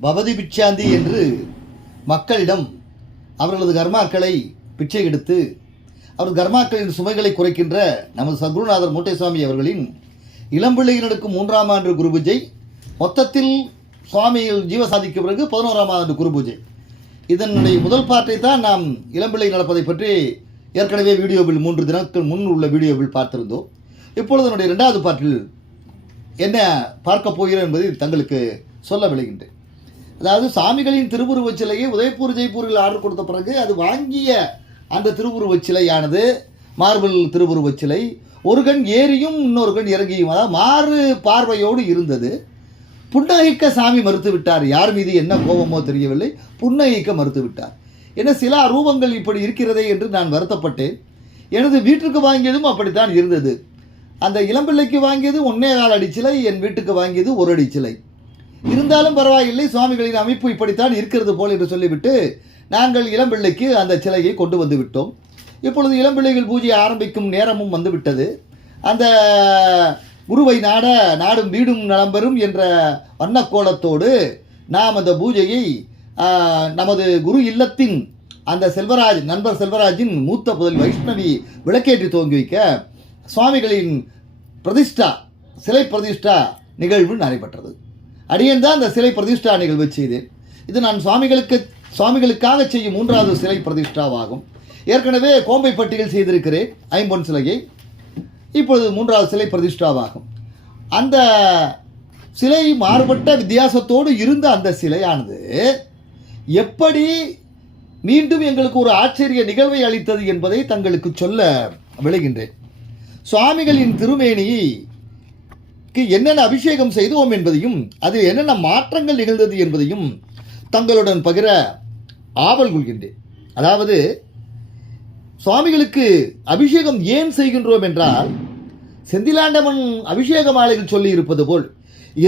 பவதி பிச்சாந்தி என்று மக்களிடம் அவர்களது கர்மாக்களை பிச்சை எடுத்து அவரது கர்மாக்களின் சுமைகளை குறைக்கின்ற நமது சத்குருநாதர் மூட்டைசுவாமி அவர்களின் இளம்பிள்ளையினருக்கு மூன்றாம் ஆண்டு குரு பூஜை மொத்தத்தில் சுவாமியில் ஜீவசாதிக்கு பிறகு பதினோராம் ஆண்டு குரு பூஜை. இதனுடைய முதல் பாட்டை தான் நாம் இளம்பிள்ளை நடப்பதை பற்றி ஏற்கனவே வீடியோவில் மூன்று தினங்கள் முன் உள்ள வீடியோவில் பார்த்திருந்தோம். இப்பொழுது என்னுடைய இரண்டாவது பாட்டில் என்ன பார்க்க போகிறேன் என்பதை தங்களுக்கு சொல்ல விளைகின்றேன் அதாவது சாமிகளின் திருவுருவச் சிலையை உதய்பூர் ஜெய்ப்பூரில் ஆர்டர் கொடுத்த பிறகு அது வாங்கிய அந்த திருவுருவச் சிலையானது மார்பிள் திருவுருவச் சிலை. ஒரு கண் ஏறியும் இன்னொரு கண் இறங்கியும். அதாவது மாறு பார்வையோடு இருந்தது. புன்னகைக்க சாமி மறுத்து விட்டார். யார் மீது என்ன கோபமோ தெரியவில்லை. புன்னகைக்க மறுத்து விட்டார். என சில ரூபங்கள் இப்படி இருக்கிறதே என்று நான் வருத்தப்பட்டேன். எனது வீட்டிற்கு வாங்கியதும் அப்படித்தான் இருந்தது. அந்த இளம்பிள்ளைக்கு வாங்கியது ஒன்னே கால் அடி சிலை என் வீட்டுக்கு வாங்கியது ஒரு அடி சிலை. இருந்தாலும் பரவாயில்லை சுவாமிகளின் அமைப்பு இப்படித்தான் இருக்கிறது போல் என்று சொல்லிவிட்டு நாங்கள் இளம்பிள்ளைக்கு அந்த சிலையை கொண்டு வந்து விட்டோம். இப்பொழுது இளம்பிள்ளைகள் பூஜை ஆரம்பிக்கும் நேரமும் வந்துவிட்டது. அந்த குருவை நாட நாடும் வீடும் நலம்பெறும் என்ற வண்ணக்கோலத்தோடு நாம் அந்த பூஜையை நமது குரு இல்லத்தின் அந்த செல்வராஜ் நண்பர் செல்வராஜின் மூத்த புதல் வைஷ்ணவி விளக்கேற்றி துவங்கி வைக்க சுவாமிகளின் பிரதிஷ்டா சிலை பிரதிஷ்டா நிகழ்வு நடைபெற்றது. அடியன் தான் அந்த சிலை பிரதிஷ்டா நிகழ்வு செய்தேன் இது நான் சுவாமிகளுக்கு சுவாமிகளுக்காக செய்யும் மூன்றாவது சிலை பிரதிஷ்டாவாகும். ஏற்கனவே கோம்பைப்பட்டியில் செய்திருக்கிறேன் ஐம்பொன் சிலையை. இப்பொழுது மூன்றாவது சிலை பிரதிஷ்டாவாகும். அந்த சிலை மாறுபட்ட வித்தியாசத்தோடு இருந்த அந்த சிலையானது எப்படி மீண்டும் எங்களுக்கு ஒரு ஆச்சரிய நிகழ்வை அளித்தது என்பதை தங்களுக்கு சொல்ல விளைகின்றேன் சுவாமிகளின் திருமேனி என்னென்ன அபிஷேகம் செய்தோம் என்பதையும் அதில் என்னென்ன மாற்றங்கள் நிகழ்ந்தது என்பதையும் தங்களுடன் பகிர ஆவல் கொள்கின்றேன். அதாவது சுவாமிகளுக்கு அபிஷேகம் ஏன் செய்கின்றோம் என்றால் செந்திலாண்டவன் அபிஷேக மாலைகள் சொல்லி இருப்பது போல்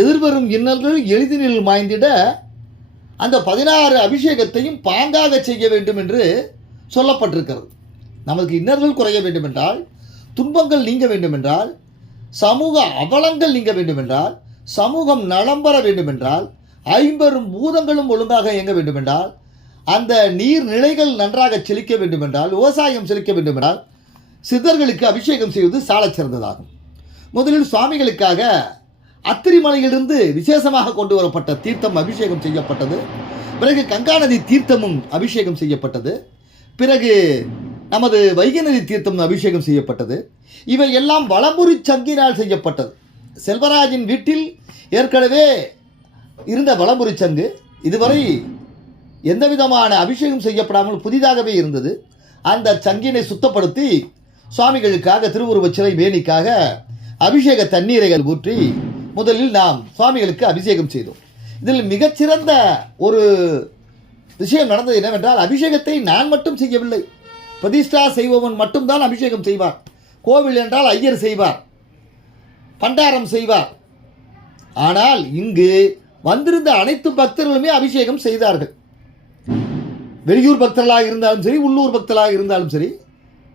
எதிர்வரும் இன்னல்கள் எளிதினில் மாய்ந்திட அந்த பதினாறு அபிஷேகத்தையும் பாங்காக செய்ய வேண்டும் என்று சொல்லப்பட்டிருக்கிறது. நமக்கு இன்னர்கள் குறைய வேண்டும் என்றால் துன்பங்கள் நீங்க வேண்டும் என்றால் சமூக அவலங்கள் நீங்க வேண்டுமென்றால் சமூகம் நலம் பெற வேண்டுமென்றால் ஐம்பெரும் பூதங்களும் ஒழுங்காக இயங்க வேண்டுமென்றால் அந்த நீர்நிலைகள் நன்றாக செழிக்க வேண்டுமென்றால் விவசாயம் செழிக்க வேண்டுமென்றால் சித்தர்களுக்கு அபிஷேகம் செய்வது சாலச் சிறந்ததாகும். முதலில் சுவாமிகளுக்காக அத்திரிமலையிலிருந்து விசேஷமாக கொண்டு வரப்பட்ட தீர்த்தம் அபிஷேகம் செய்யப்பட்டது. பிறகு கங்கா நதி தீர்த்தமும் அபிஷேகம் செய்யப்பட்டது. பிறகு நமது வைகநதி தீர்த்தம் அபிஷேகம் செய்யப்பட்டது. இவை எல்லாம் வளமுறி சங்கினால் செய்யப்பட்டது. செல்வராஜின் வீட்டில் ஏற்கனவே இருந்த வளமுறி சங்கு இதுவரை எந்த விதமான அபிஷேகம் செய்யப்படாமல் புதிதாகவே இருந்தது. அந்த சங்கினை சுத்தப்படுத்தி சுவாமிகளுக்காக திருவுருவச் சிலை வேணிக்காக அபிஷேக தண்ணீரைகள் ஊற்றி முதலில் நாம் சுவாமிகளுக்கு அபிஷேகம் செய்தோம். இதில் மிகச்சிறந்த ஒரு விஷயம் நடந்தது என்னவென்றால் அபிஷேகத்தை நான் மட்டும் செய்யவில்லை. பிரதிஷ்டா செய்பவன் மட்டும்தான் அபிஷேகம் செய்வார். கோவில் என்றால் ஐயர் செய்வார். பண்டாரம் செய்வார். ஆனால் இங்கு வந்திருந்த அனைத்து பக்தர்களுமே அபிஷேகம் செய்தார்கள். வெளியூர் பக்தர்களாக இருந்தாலும் சரி உள்ளூர் பக்தர்களாக இருந்தாலும் சரி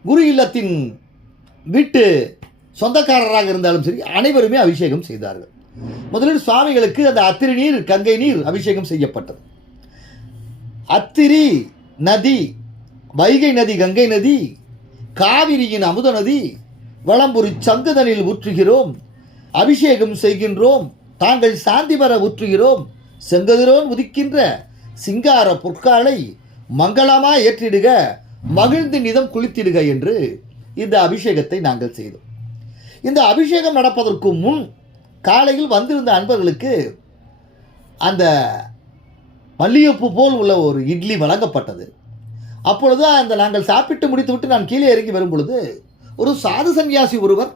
குரு இல்லத்தின் வீட்டு சொந்தக்காரராக இருந்தாலும் சரி அனைவருமே அபிஷேகம் செய்தார்கள். முதலில் சுவாமிகளுக்கு அந்த அத்திரி நீர் கங்கை நீர் அபிஷேகம் செய்யப்பட்டது. அத்திரி நதி வைகை நதி கங்கை நதி காவிரியின் அமுத நதி வளம்புரி சங்குதனில் ஊற்றுகிறோம் அபிஷேகம் செய்கின்றோம் தாங்கள் சாந்தி பெற ஊற்றுகிறோம் செங்கதிரோன் உதிக்கின்ற சிங்கார பொற்காலை மங்களமாக ஏற்றிடுக மகிழ்ந்து நிதம் குளித்திடுக என்று இந்த அபிஷேகத்தை நாங்கள் செய்தோம். இந்த அபிஷேகம் நடப்பதற்கு முன் காலையில் வந்திருந்த அன்பர்களுக்கு அந்த மல்லிகைப்பூ போல் உள்ள ஒரு இட்லி வழங்கப்பட்டது. அப்பொழுது அந்த நாங்கள் சாப்பிட்டு முடித்துவிட்டு நான் கீழே இறங்கி வரும் பொழுது ஒரு சாது சந்நியாசி ஒருவர்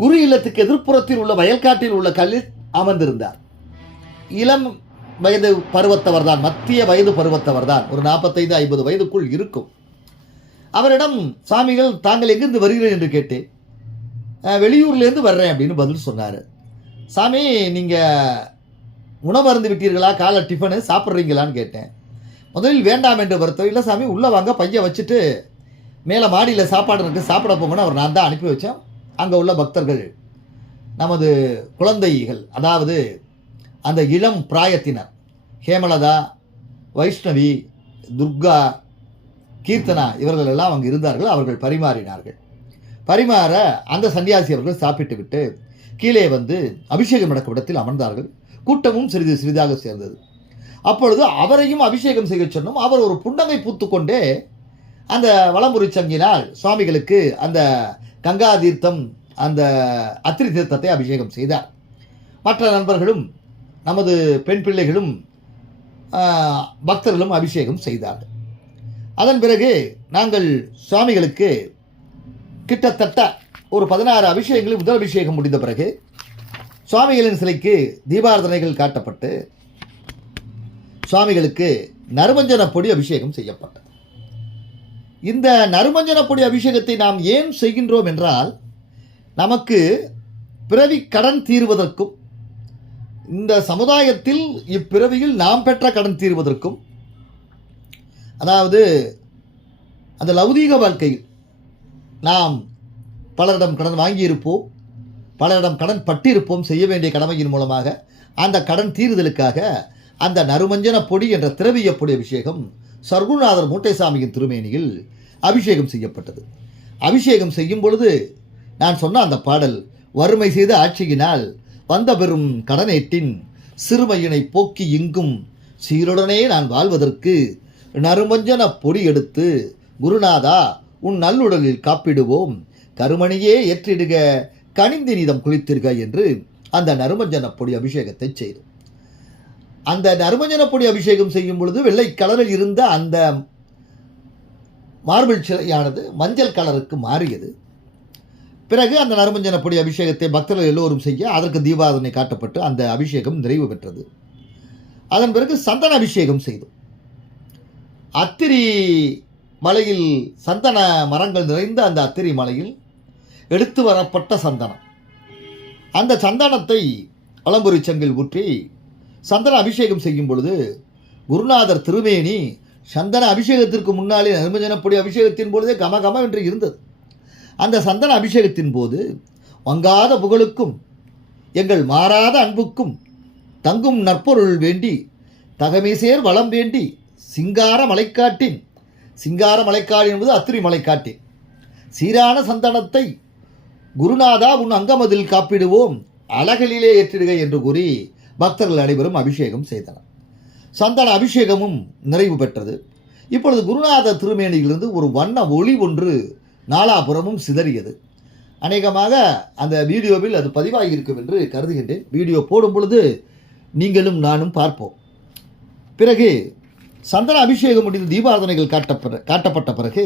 குரு இல்லத்துக்கு எதிர்ப்புறத்தில் உள்ள வயல்காட்டில் உள்ள கல்லில் அமர்ந்திருந்தார். இளம் வயது பருவத்தவர் தான் மத்திய வயது பருவத்தவர் தான் ஒரு நாற்பத்தைந்து ஐம்பது வயதுக்குள் இருக்கும். அவரிடம் சாமிகள் தாங்கள் எங்கிருந்து வருகிறேன் என்று கேட்டேன். வெளியூர்லேருந்து வர்றேன் அப்படின்னு பதில் சொன்னார். சாமி நீங்கள் உணவு அருந்து விட்டீர்களா காலை டிஃபனு சாப்பிட்றீங்களான்னு கேட்டேன். முதலில் வேண்டாம் என்று வருத்தம் இல்லை சாமி உள்ளே வாங்க பையன் வச்சுட்டு மேலே மாடியில் சாப்பாடு இருக்கு சாப்பிட போங்கன்னு அவர் நான் தான் அனுப்பி வச்சேன் அங்கே உள்ள பக்தர்கள் நமது குழந்தைகள் அதாவது அந்த இளம் பிராயத்தினர் ஹேமலதா வைஷ்ணவி துர்கா கீர்த்தனா இவர்கள் எல்லாம் அங்கே இருந்தார்கள் அவர்கள் பரிமாறினார்கள். பரிமாற அந்த சன்னியாசி அவர்கள் சாப்பிட்டு விட்டு கீழே வந்து அபிஷேகம் நடக்கும் இடத்தில் அமர்ந்தார்கள். கூட்டமும் சிறிது சிறிதாக சேர்ந்தது. அப்பொழுது அவரையும் அபிஷேகம் செய்ய சொன்னோம். அவர் ஒரு புன்னகை பூத்துக்கொண்டே அந்த வளம்புரி சங்கினால் சுவாமிகளுக்கு அந்த கங்கா தீர்த்தம் அந்த அத்திரி தீர்த்தத்தை அபிஷேகம் செய்தார். மற்ற நண்பர்களும் நமது பெண் பிள்ளைகளும் பக்தர்களும் அபிஷேகம் செய்தார்கள். அதன் பிறகு நாங்கள் சுவாமிகளுக்கு கிட்டத்தட்ட ஒரு பதினாறு அபிஷேகங்களில் முதல் அபிஷேகம் முடிந்த பிறகு சுவாமிகளின் சிலைக்கு தீபாரதனைகள் காட்டப்பட்டு சுவாமிகளுக்கு நறுமஞ்சன பொடி அபிஷேகம் செய்யப்பட்டது. இந்த நறுமஞ்சன பொடி அபிஷேகத்தை நாம் ஏன் செய்கின்றோம் என்றால் நமக்கு பிறவி கடன் தீர்வதற்கும் இந்த சமுதாயத்தில் இப்பிறவியில் நாம் பெற்ற கடன் தீர்வதற்கும் அதாவது அந்த லௌதீக வாழ்க்கையில் நாம் பலரிடம் கடன் வாங்கியிருப்போம் பலரிடம் கடன் பட்டிருப்போம் செய்ய வேண்டிய கடமையின் மூலமாக அந்த கடன் தீர்தலுக்காக அந்த நறுமஞ்சன பொடி என்ற திரவிய பொடி அபிஷேகம் சர்க்குருநாதர் மூட்டைசாமியின் திருமேனியில் அபிஷேகம் செய்யப்பட்டது. அபிஷேகம் செய்யும் பொழுது நான் சொன்ன அந்த பாடல் வறுமை செய்த ஆட்சியினால் வந்த பெரும் கடனேட்டின் சிறுமையினை போக்கி இங்கும் சீருடனே நான் வாழ்வதற்கு நறுமஞ்சன பொடி எடுத்து குருநாதா உன் நல்லுடலில் காப்பிடுவோம். கருமணியே ஏற்றிடுக. கனிந்தினிதம் குளித்திருக என்று அந்த நறுமஞ்சன பொடி அபிஷேகத்தை செய்தோம் அந்த நறுமஞ்சன பொடி அபிஷேகம் செய்யும் பொழுது வெள்ளை கலரில் இருந்த அந்த மார்பிள் சிலையானது மஞ்சள் கலருக்கு மாறியது. பிறகு அந்த நறுமஞ்சன பொடி அபிஷேகத்தை பக்தர்கள் எல்லோரும் செய்ய அதற்கு தீபாதனை காட்டப்பட்டு அந்த அபிஷேகம் நிறைவு பெற்றது. அதன் பிறகு சந்தன அபிஷேகம் செய்தோம். அத்திரி மலையில் சந்தன மரங்கள் நிறைந்த அந்த அத்திரி மலையில் எடுத்து வரப்பட்ட சந்தனம். அந்த சந்தனத்தை அலம்புரிச்சங்கில் சங்கில் ஊற்றி சந்தன அபிஷேகம் செய்யும் பொழுது குருநாதர் திருமேனி சந்தன அபிஷேகத்திற்கு முன்னாலே நறுமஞ்சனப்பொடி அபிஷேகத்தின் பொழுதே கம கம என்று இருந்தது. அந்த சந்தன அபிஷேகத்தின் போது வங்காத புகழுக்கும் எங்கள் மாறாத அன்புக்கும் தங்கும் நற்பொருள் வேண்டி தகமேசேர் வளம் வேண்டி சிங்கார மலைக்காட்டின் சிங்கார மலைக்காடு என்பது அத்திரி மலைக்காட்டின். சீரான சந்தனத்தை குருநாதா உன் அங்கமதில் காப்பிடுவோம் அழகலிலே ஏற்றிடுக என்று கூறி பக்தர்கள் அனைவரும் அபிஷேகம் செய்தனர். சந்தன அபிஷேகமும் நிறைவு பெற்றது. இப்பொழுது குருநாத திருமேனியிலிருந்து ஒரு வண்ண ஒளி ஒன்று நாலாபுறமும் சிதறியது. அநேகமாக அந்த வீடியோவில் அது பதிவாகி இருக்கும் என்று கருதுகின்றேன். வீடியோ போடும் பொழுது நீங்களும் நானும் பார்ப்போம். பிறகு சந்தன அபிஷேகம் முடிந்து தீபாரதனைகள் காட்டப்பட காட்டப்பட்ட பிறகு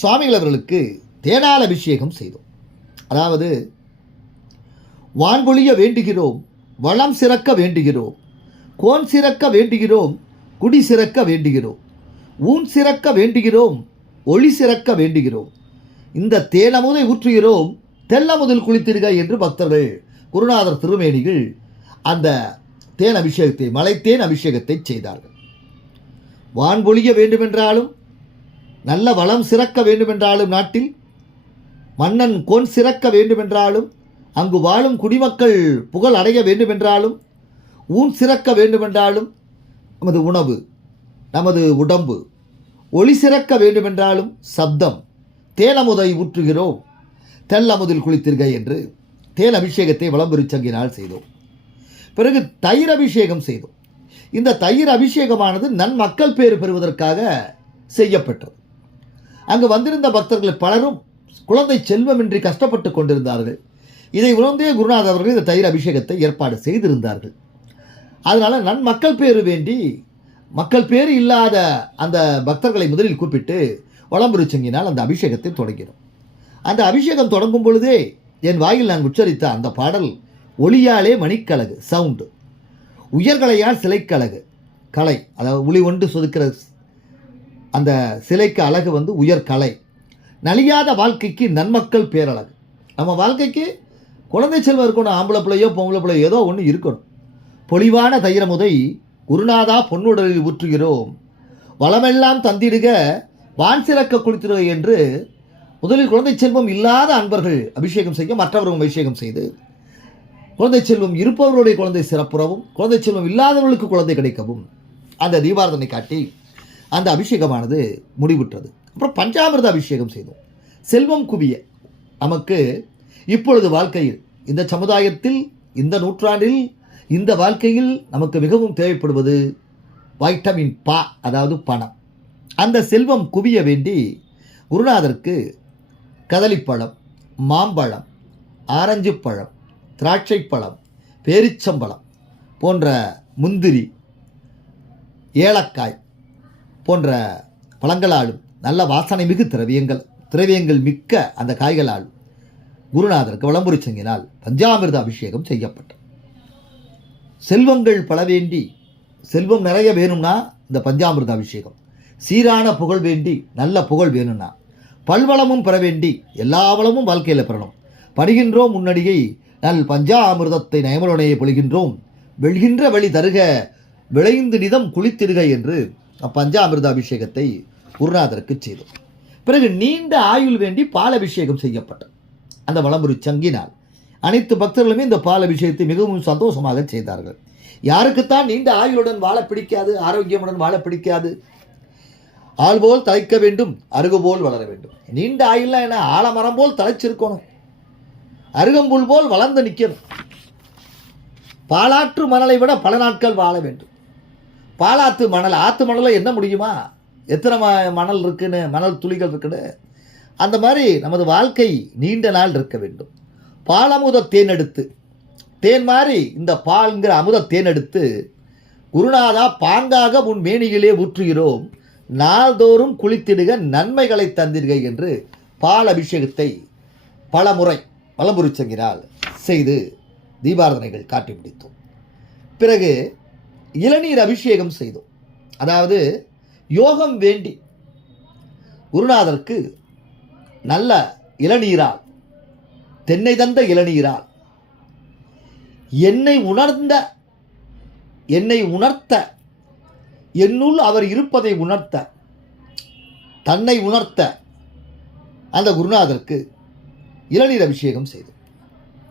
சுவாமிகள் அவர்களுக்கு தேனால் அபிஷேகம் செய்தோம். அதாவது வான்பொழிய வேண்டுகிறோம். வளம் சிறக்க வேண்டுகிறோம். கோன் சிறக்க வேண்டுகிறோம். குடி சிறக்க வேண்டுகிறோம். ஊன் சிறக்க வேண்டுகிறோம். ஒளி சிறக்க வேண்டுகிறோம். இந்த தேனமுதை ஊற்றுகிறோம். தெல்லமுதில் குளித்திருக என்று பக்தர்கள் குருநாதர் திருமேனிகள் அந்த தேன் அபிஷேகத்தை மலைத்தேன் அபிஷேகத்தை செய்தார்கள். வான்பொழிய வேண்டுமென்றாலும் நல்ல வளம் சிறக்க வேண்டுமென்றாலும் நாட்டில் மன்னன் கோன் சிறக்க வேண்டுமென்றாலும் அங்கு வாழும் குடிமக்கள் புகழ் அடைய வேண்டுமென்றாலும் ஊன் சிறக்க வேண்டுமென்றாலும் நமது உணவு நமது உடம்பு ஒளி சிறக்க வேண்டுமென்றாலும் சப்தம் தேனமுதை ஊற்றுகிறோம் தெல்லமுதில் குளித்திருக என்று தேன் அபிஷேகத்தை விளம்பரி சங்கினால் செய்தோம். பிறகு தயிர் அபிஷேகம் செய்தோம். இந்த தயிர் அபிஷேகமானது நன்மக்கள் பேறு பெறுவதற்காக செய்யப்பட்டது. அங்கு வந்திருந்த பக்தர்கள் பலரும் குழந்தை செல்வமின்றி கஷ்டப்பட்டு கொண்டிருந்தார்கள். இதை உணர்ந்தே குருநாதர் அவர்கள் இந்த தயிர் அபிஷேகத்தை ஏற்பாடு செய்திருந்தார்கள். அதனால் நன்மக்கள் பேர் வேண்டி மக்கள் பேர் இல்லாத அந்த பக்தர்களை முதலில் கூப்பிட்டு வளம்புரிச்சங்கினால் அந்த அபிஷேகத்தை தொடங்கினோம். அந்த அபிஷேகம் தொடங்கும் பொழுதே என் வாயில் நான் உச்சரித்த அந்த பாடல் ஒளியாலே மணிக்கலகு சவுண்டு. உயர்கலையால் சிலைக்கழகு கலை. அதாவது ஒளி ஒன்று சொதுக்கிற அந்த சிலைக்கு அழகு வந்து உயர்கலை. நலியாத வாழ்க்கைக்கு நன்மக்கள் பேரழகு. நம்ம வாழ்க்கைக்கு குழந்தை செல்வம் இருக்கணும் ஆம்பளை பிள்ளையோ பொம்பளை பிள்ளையோ ஏதோ ஒன்று இருக்கணும். பொலிவான தைரமுதை குருநாதா பொன்னுடலில் ஊற்றுகிறோம். வளமெல்லாம் தந்திடுக வான் சிறக்க குளித்திடுக என்று முதலில் குழந்தை செல்வம் இல்லாத அன்பர்கள் அபிஷேகம் செய்ய மற்றவரும் அபிஷேகம் செய்து குழந்தை செல்வம் இருப்பவர்களுடைய குழந்தை சிறப்புறவும் குழந்தை செல்வம் இல்லாதவர்களுக்கு குழந்தை கிடைக்கவும். அந்த தீபாரதனை காட்டி அந்த அபிஷேகமானது முடிவுற்றது. அப்புறம் பஞ்சாமிரத அபிஷேகம் செய்தோம். செல்வம் குவிய நமக்கு இப்பொழுது வாழ்க்கையில் இந்த சமுதாயத்தில் இந்த நூற்றாண்டில் இந்த வாழ்க்கையில் நமக்கு மிகவும் தேவைப்படுவது வைட்டமின் பா அதாவது பணம். அந்த செல்வம் குவிய வேண்டி குருநாதருக்கு கதலிப்பழம் மாம்பழம் ஆரஞ்சு பழம் திராட்சை பழம் பேரிச்சம்பழம் போன்ற முந்திரி ஏலக்காய் போன்ற பழங்களாலும் நல்ல வாசனை மிகு திரவியங்கள் திரவியங்கள் மிக்க அந்த காய்களாலும் குருநாதருக்கு விளம்புரி சங்கினால் பஞ்சாமிர்த அபிஷேகம் செய்யப்பட்டது. செல்வங்கள் பல வேண்டி செல்வம் நிறைய வேணும்னா இந்த பஞ்சாமிர்த அபிஷேகம். சீரான புகழ் வேண்டி நல்ல புகழ் வேணும்னா பல்வளமும் பெற வேண்டி எல்லா வளமும் வாழ்க்கையில் பெறணும். படுகின்றோம் முன்னடியை நல் பஞ்சாமிர்தத்தை நயமலுடையே பொழிகின்றோம். வெல்கின்ற வழி தருக விளைந்து நிதம் குளித்திடுக என்று அப்பஞ்சாமிர்த அபிஷேகத்தை குருநாதருக்கு செய்தோம். பிறகு நீண்ட ஆயுள் வேண்டி பால் அபிஷேகம் செய்யப்பட்டது. அந்த வளம்புரி சங்கினால். அனைத்து பக்தர்களுமே இந்த பால் அபிஷேகத்தை மிகவும் சந்தோஷமாக செய்தார்கள். யாருக்குத்தான் நீண்ட ஆயுளுடன் வாழ பிடிக்காது ஆரோக்கியமுடன் வாழ பிடிக்காது. ஆள் போல் தலைக்க வேண்டும் அருகு போல் வளர வேண்டும். நீண்ட ஆயுள்லாம் என்ன? ஆலமரம் போல் தலைச்சிருக்கணும் அருகம்புல் போல் வளர்ந்து நிற்கணும் பாலாற்று மணலை விட பல நாட்கள் வாழ வேண்டும். பாலாத்து மணல் ஆற்று மணலில் என்ன முடியுமா? எத்தனை ம மணல் இருக்குன்னு மணல் துளிகள் இருக்குன்னு? அந்த மாதிரி நமது வாழ்க்கை நீண்ட நாள் இருக்க வேண்டும். பாலமுத தேன் எடுத்து தேன் மாதிரி இந்த பால்ங்கிற அமுத தேன் எடுத்து குருநாதா பாங்காக உன் மேனியிலே ஊற்றுகிறோம் நாள்தோறும் குளித்திடுக நன்மைகளை தந்திடுக என்று பால் அபிஷேகத்தை பல முறை செங்கிறால் செய்து தீபாரதனைகள் காட்டி முடித்தோம். பிறகு இளநீர் அபிஷேகம் செய்தோம். அதாவது யோகம் வேண்டி குருநாதருக்கு நல்ல இளநீரால் தென்னை தந்த இளநீரால் என்னை உணர்ந்த என்னை உணர்த்த என்னுள் அவர் இருப்பதை உணர்த்த தன்னை உணர்த்த அந்த குருநாதருக்கு இளநீர் அபிஷேகம் செய்தோம்.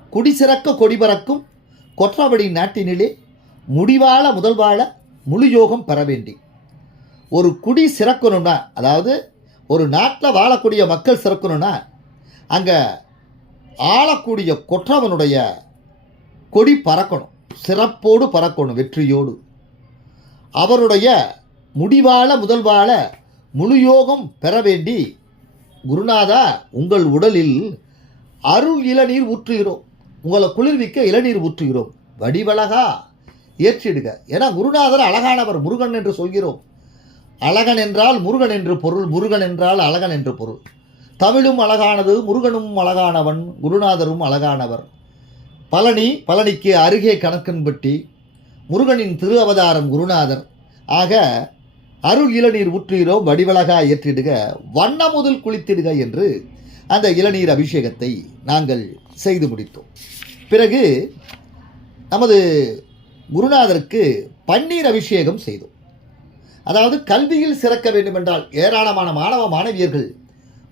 குடி சிறக்க கொடி பறக்கும் நாட்டினிலே முடிவாழ முதல்வாழ முழு யோகம் பெற வேண்டி. ஒரு குடி சிறக்கணும்னா அதாவது ஒரு நாட்டில் வாழக்கூடிய மக்கள் சிறக்கணும்னா அங்கே ஆளக்கூடிய கொற்றவனுடைய கொடி பறக்கணும். சிறப்போடு பறக்கணும் வெற்றியோடு. அவருடைய முடிவால முதல்வாழ முழு யோகம் பெற வேண்டி குருநாதா உங்கள் உடலில் அருள் இளநீர் ஊற்றுகிறோம். உங்களை குளிர்விக்க இளநீர் ஊற்றுகிறோம். வடிவழகா ஏற்றிடுக. ஏன்னா குருநாதர் அழகானவர் முருகன் என்று சொல்கிறோம். அழகன் என்றால் முருகன் என்று பொருள் முருகன் என்றால் அழகன் என்று பொருள். தமிழும் அழகானது முருகனும் அழகானவன் குருநாதரும் அழகானவர். பழனி பழனிக்கு அருகே கணக்கன்பட்டி முருகனின் திரு அவதாரம் குருநாதர். ஆக அருள் இளநீர் ஊற்றுகிறோம் வடிவழகா ஏற்றிடுக வண்ணமுதல் குளித்திடுக என்று அந்த இளநீர் அபிஷேகத்தை நாங்கள் செய்து முடித்தோம். பிறகு நமது குருநாதருக்கு பன்னீர் அபிஷேகம் செய்தோம். அதாவது கல்வியில் சிறக்க வேண்டுமென்றால் ஏராளமான மாணவ மாணவியர்கள்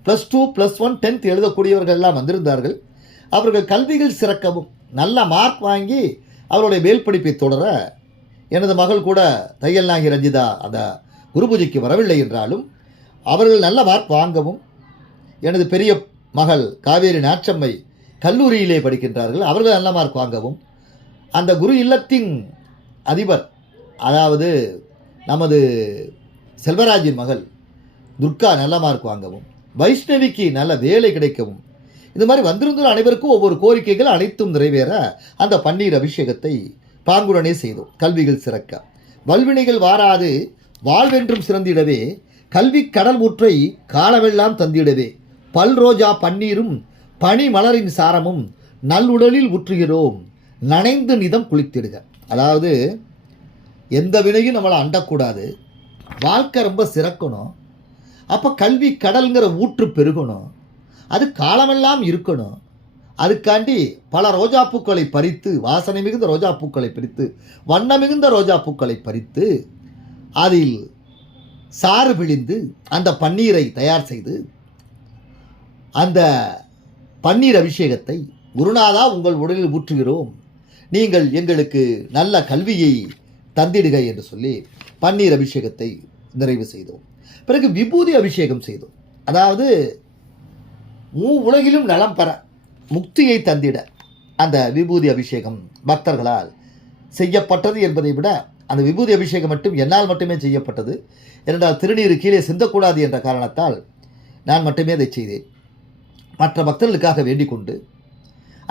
plus two plus one tenth எழுதக்கூடியவர்கள் எல்லாம் வந்திருந்தார்கள். அவர்கள் கல்வியில் சிறக்கவும் நல்ல மார்க் வாங்கி அவருடைய மேல் படிப்பை தொடர எனது மகள் கூட தையல் நாகி ரஞ்சிதா அந்த குருபூஜைக்கு வரவில்லை என்றாலும் அவர்கள் நல்ல மார்க் வாங்கவும் எனது பெரிய மகள் காவேரி நாச்சம்மை கல்லூரியிலே படிக்கின்றார்கள். அவர்கள் நல்ல மார்க் வாங்கவும். அந்த குரு இல்லத்தின் அதிபர் அதாவது நமது செல்வராஜின் மகள் துர்கா நல்ல மார்க் வாங்கவும் வைஷ்ணவிக்கு நல்ல வேலை கிடைக்கவும் இது மாதிரி வந்திருந்த அனைவருக்கும் ஒவ்வொரு கோரிக்கைகள் அனைத்தும் நிறைவேற அந்த பன்னீர் அபிஷேகத்தை பாங்குடனே செய்தோம். கல்விகள் சிறக்க. வல்வினைகள் வாராது வாழ்வென்றும் சிறந்திடவே கல்வி கடல் ஊற்றை காலமெல்லாம் தந்திடவே பல் ரோஜா பன்னீரும் பனி மலரின் சாரமும் நல்லுடலில் ஊற்றுகிறோம் நனைந்து நிதம் குளித்திடுக. அதாவது எந்த வினையும் நம்மளை அண்டக்கூடாது. வாழ்க்கை ரொம்ப சிறக்கணும். அப்போ கல்வி கடல்ங்கிற ஊற்று பெருகணும். அது காலமெல்லாம் இருக்கணும். அதுக்காண்டி பல ரோஜா பூக்களை பறித்து வாசனை மிகுந்த ரோஜா பூக்களை பறித்து வண்ண மிகுந்த ரோஜா பூக்களை பறித்து அதில் சாறு பிழிந்து அந்த பன்னீரை தயார் செய்து அந்த பன்னீர் அபிஷேகத்தை குருநாதா உங்கள் உடலில் ஊற்றுகிறோம். நீங்கள் எங்களுக்கு நல்ல கல்வியை தந்திடுக என்று சொல்லி பன்னீர் அபிஷேகத்தை நிறைவு செய்தோம். பிறகு விபூதி அபிஷேகம் செய்தோம். அதாவது மூ உலகிலும் நலம் பெற முக்தியை தந்திட அந்த விபூதி அபிஷேகம் பக்தர்களால் செய்யப்பட்டது என்பதை விட அந்த விபூதி அபிஷேகம் மட்டும் என்னால் மட்டுமே செய்யப்பட்டது. ஏனென்றால் திருநீர் கீழே சிந்தக்கூடாது என்ற காரணத்தால் நான் மட்டுமே அதை செய்தேன். மற்ற பக்தர்களுக்காக வேண்டிக் கொண்டு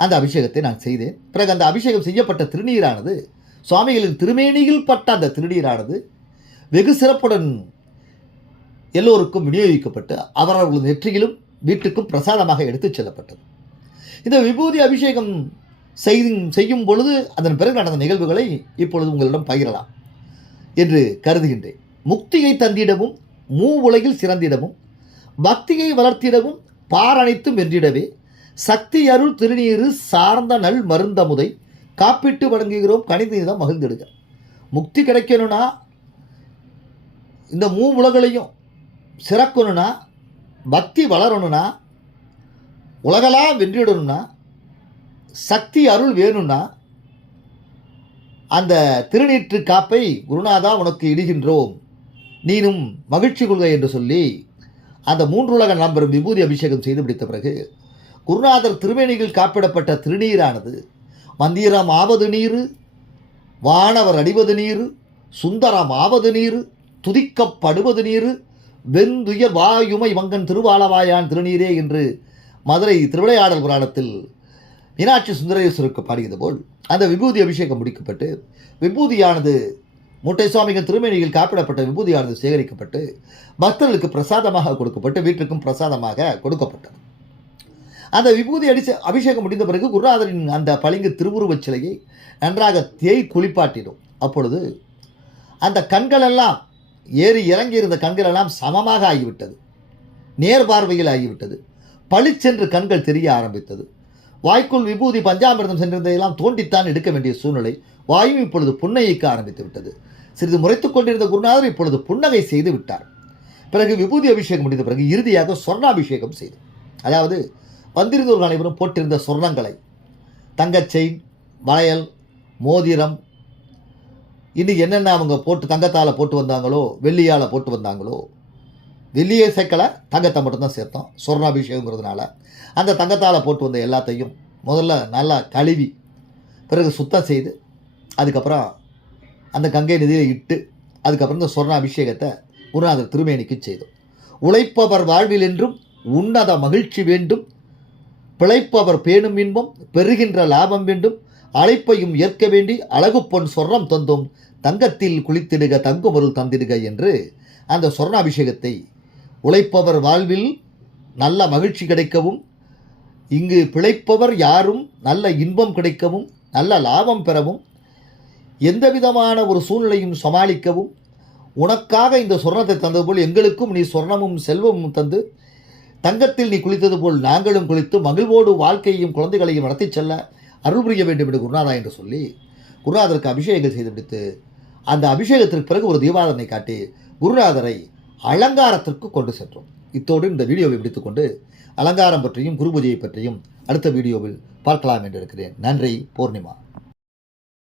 அந்த அபிஷேகத்தை நான் செய்தேன். பிறகு அந்த அபிஷேகம் செய்யப்பட்ட திருநீரானது சுவாமிகளின் திருமேனியில் பட்ட அந்த திருநீரானது வெகு சிறப்புடன் எல்லோருக்கும் விநியோகிக்கப்பட்டு அவரவர்களது நெற்றியிலும் வீட்டுக்கும் பிரசாதமாக எடுத்துச் செல்லப்பட்டது. இந்த விபூதி அபிஷேகம் செய்து செய்யும் பொழுது அதன் பிறகு நடந்த நிகழ்வுகளை இப்பொழுது உங்களிடம் பகிரலாம் என்று கருதுகின்றேன். முக்தியை தந்திடவும் மூ உலகில் சிறந்திடவும் பக்தியை வளர்த்திடவும் பாரணைத்தும் வென்றிடவே சக்தி அருள் திருநீரு சார்ந்த நல் மருந்தமுதை காப்பிட்டு வழங்குகிறோம் கணிதம் மகிழ்ந்துடுங்க. முக்தி கிடைக்கணும்னா இந்த மூ உலகளையும் சிறக்கணும்னா பக்தி வளரணும்னா உலகளாக வென்றிடணும்னா சக்தி அருள் வேணும்னா அந்த திருநீற்று காப்பை குருநாதா உனக்கு இடுகின்றோம். நீனும் மகிழ்ச்சி கொள்க என்று சொல்லி அந்த மூன்றுலக நம்பரும் விபூதி அபிஷேகம் செய்து முடித்த பிறகு குருநாதர் திருமேனியில் காப்பிடப்பட்ட திருநீரானது மந்திரம் ஆவது நீரு வானவர் அடிவது நீரு சுந்தரம் ஆவது நீரு துதிக்கப்படுவது நீரு வெந்துய வாயுமை மங்கன் திருவாலவாயான் திருநீரே என்று மதுரை திருவிளையாடல் புராணத்தில் மீனாட்சி சுந்தரேஸ்வருக்கு பாடியது போல் அந்த விபூதி அபிஷேகம் முடிக்கப்பட்டு விபூதியானது மூட்டை சுவாமிகள் திருமேனியில் காப்பிடப்பட்ட விபூதியானது சேகரிக்கப்பட்டு பக்தர்களுக்கு பிரசாதமாக கொடுக்கப்பட்டு வீட்டுக்கும் பிரசாதமாக கொடுக்கப்பட்டது. அந்த விபூதி அடித்து அபிஷேகம் முடிந்த பிறகு குருநாதரின் அந்த பளிங்கு திருவுருவச் சிலையை நன்றாக தேய் குளிப்பாட்டிடும். அப்பொழுது அந்த கண்களெல்லாம் ஏறி இறங்கி இருந்த கண்களெல்லாம் சமமாக ஆகிவிட்டது. நேர் பார்வையில் ஆகிவிட்டது. பளிச்சென்று கண்கள் தெரிய ஆரம்பித்தது. வாய்க்குள் விபூதி பஞ்சாமிர்தம் சென்றிருந்ததையெல்லாம் தோண்டித்தான் எடுக்க வேண்டிய சூழ்நிலை வாயு இப்பொழுது புன்னகைக்க ஆரம்பித்து விட்டது. சிறிது முறைத்துக் கொண்டிருந்த குருநாதர் இப்பொழுது புன்னகை செய்து விட்டார். பிறகு விபூதி அபிஷேகம் முடிந்த பிறகு இறுதியாக சொர்ணாபிஷேகம் செய்து அதாவது வந்திருந்தவர்கள் அனைவரும் போட்டிருந்த சொர்ணங்களை. தங்கச் செயின் வளையல் மோதிரம் இன்னும் என்னென்ன அவங்க போட்டு தங்கத்தால் போட்டு வந்தாங்களோ வெள்ளியால் போட்டு வந்தாங்களோ வெள்ளியே சேர்க்கலை தங்கத்தை மட்டும்தான் சேர்த்தோம். சொர்ணாபிஷேகங்கிறதுனால அந்த தங்கத்தால் போட்டு வந்த எல்லாத்தையும் முதல்ல நல்லா கழுவி பிறகு சுத்தம் செய்து அதுக்கப்புறம் அந்த கங்கை நதியில் இட்டு அதுக்கப்புறம் இந்த சொர்ணாபிஷேகத்தை குருநாதர் திருமேனிக்கு செய்தோம். உழைப்பவர் வாழ்வில் என்றும் உன்னத மகிழ்ச்சி வேண்டும். பிழைப்பவர் பேணும் இன்பம் பெறுகின்ற லாபம் வேண்டும். அழைப்பையும் ஏற்க வேண்டி அழகு பொன் சொர்ணம் தந்தும். தங்கத்தில் குளித்திடுக தங்குமருள் தந்திடுக என்று அந்த சொர்ணாபிஷேகத்தை உழைப்பவர் வாழ்வில் நல்ல மகிழ்ச்சி கிடைக்கவும் இங்கு பிழைப்பவர் யாரும் நல்ல இன்பம் கிடைக்கவும் நல்ல லாபம் பெறவும் எந்த விதமான ஒரு சூழ்நிலையும் சமாளிக்கவும் உனக்காக இந்த சொர்ணத்தை தந்தது போல் எங்களுக்கும் நீ சொர்ணமும் செல்வமும் தந்து தங்கத்தில் நீ குளித்தது போல் நாங்களும் குளித்து மகிழ்வோடு வாழ்க்கையையும் குழந்தைகளையும் நடத்தி செல்ல அருள் புரிய வேண்டும் என்று குருநாதா என்று சொல்லி குருநாதருக்கு அபிஷேகம் செய்து விடுத்து அந்த அபிஷேகத்திற்கு பிறகு ஒரு தீபாதனை காட்டி குருநாதரை அலங்காரத்திற்கு கொண்டு சென்றோம். இத்தோடு இந்த வீடியோவை முடித்துக்கொண்டு அலங்காரம் பற்றியும் குரு பூஜையை பற்றியும் அடுத்த வீடியோவில் பார்க்கலாம் என்று இருக்கிறேன். நன்றி பூர்ணிமா.